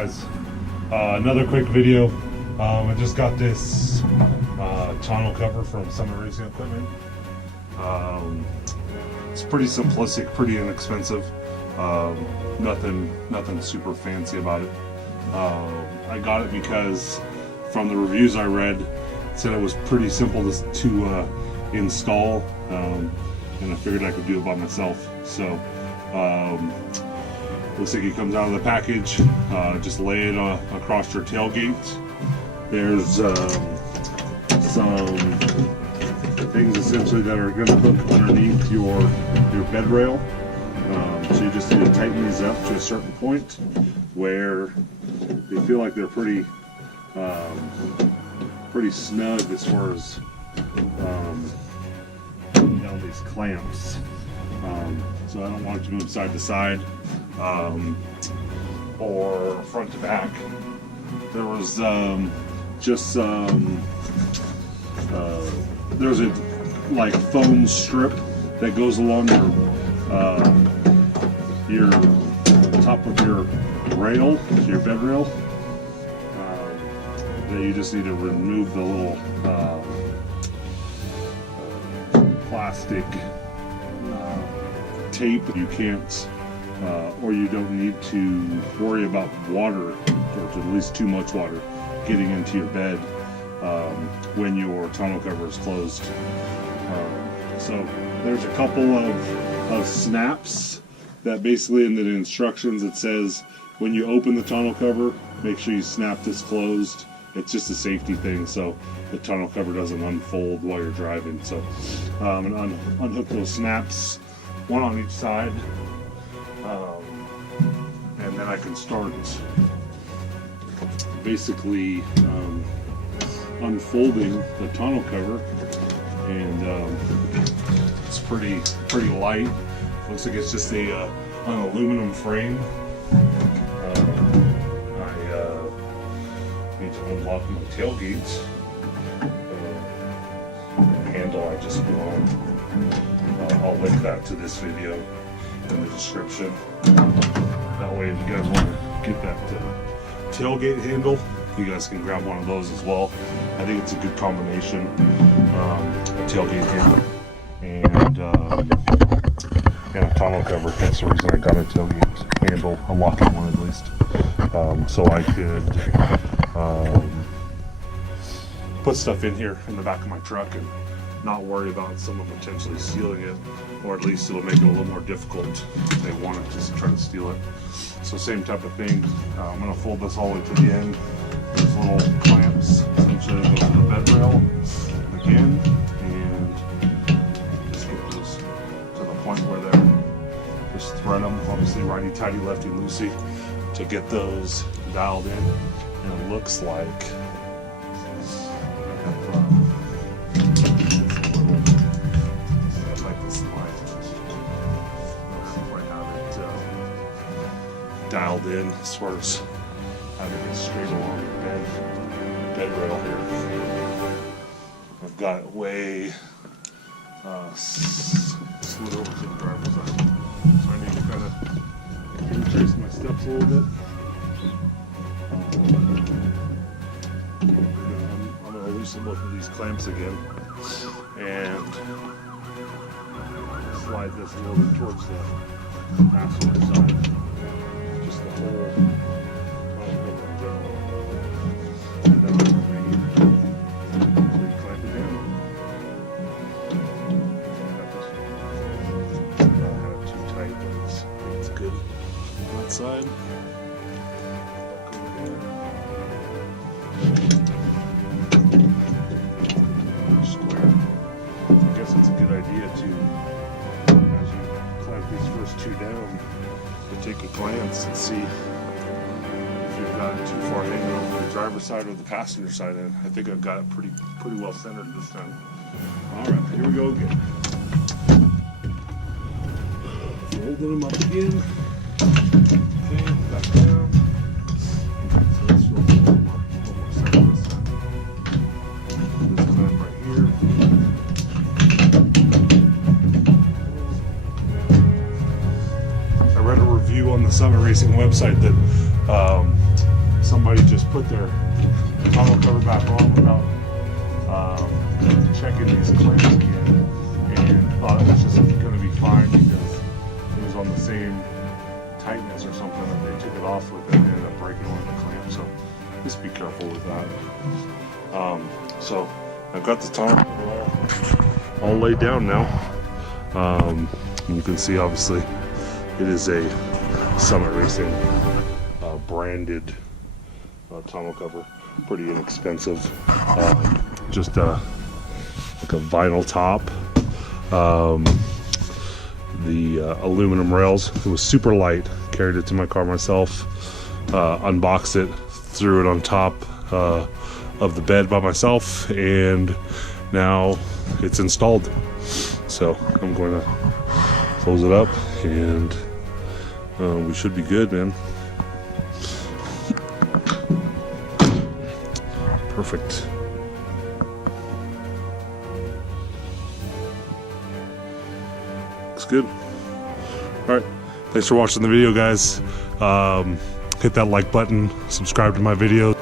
guys, another quick video. I just got this tonneau cover from Summit Racing Equipment. It's pretty simplistic, pretty inexpensive. Nothing super fancy about it. I got it because from the reviews I read, it said it was pretty simple to install, and I figured I could do it by myself. So looks like it comes out of the package. Just lay it across your tailgate. There's some things essentially that are going to hook underneath your bed rail. So you just need to tighten these up to a certain point where they feel like they're pretty snug as far as down these clamps. So I don't want it to move side to side or front to back. There was there's a like foam strip that goes along your top of your rail, your bed rail, that you just need to remove the little plastic tape. You can't or you don't need to worry about water, or at least too much water, getting into your bed when your tonneau cover is closed. So there's a couple of snaps that basically in the instructions it says when you open the tonneau cover, make sure you snap this closed. It's just a safety thing so the tonneau cover doesn't unfold while you're driving. So and unhook those snaps, one on each side, and then I can start basically unfolding the tonneau cover, and it's pretty light. Looks like it's just an aluminum frame. I need to unlock my tailgates. The handle I just put on. I'll link that to this video in the description. That way, if you guys want to get that tailgate handle, you guys can grab one of those as well. I think it's a good combination, a tailgate handle and a tonneau cover. That's the reason I got a tailgate handle, a locking one at least, so I could put stuff in here in the back of my truck and not worry about someone potentially stealing it, or at least it'll make it a little more difficult if they want to try to steal it. So same type of thing. I'm going to fold this all the way to the end. There's little clamps essentially go to the bed rail again, and just get those to the point where they're just thread them, obviously righty tighty, lefty loosey, to get those dialed in. And it looks like dialed in as far as having it straight along the bed rail here. I've got it way slid over to the driver's side, so I need to kind of retrace my steps a little bit. I'm going to loosen both of these clamps again and slide this a little bit towards the passenger side. Just the whole tonneau cover in general. And then I'm going to re-clamp it down. I have it too tight, but it's good on that side. Square. I guess it's a good idea to, as you clamp these first two down, to take a glance and see if you've got it too far hanging over the driver's side or the passenger side. And I think I've got it pretty well centered this time. All right, here we go again. Folding them up again. Okay, back down. So this will be a little more centered this time. This clamp right here. I read a review on the Summit Racing website that somebody just put their tonneau cover back on without checking these clamps again, and thought it was just going to be fine because it was on the same tightness or something, and they took it off with it and ended up breaking one of the clamps. So just be careful with that. So I've got the tonneau all laid down now. You can see obviously it is a Summit Racing branded tonneau cover, pretty inexpensive, just like a vinyl top, the aluminum rails. It was super light, carried it to my car myself, unboxed it, threw it on top of the bed by myself, and now it's installed. So I'm going to close it up, and we should be good, man. Perfect. Looks good. All right, thanks for watching the video, guys. Hit that like button, subscribe to my videos.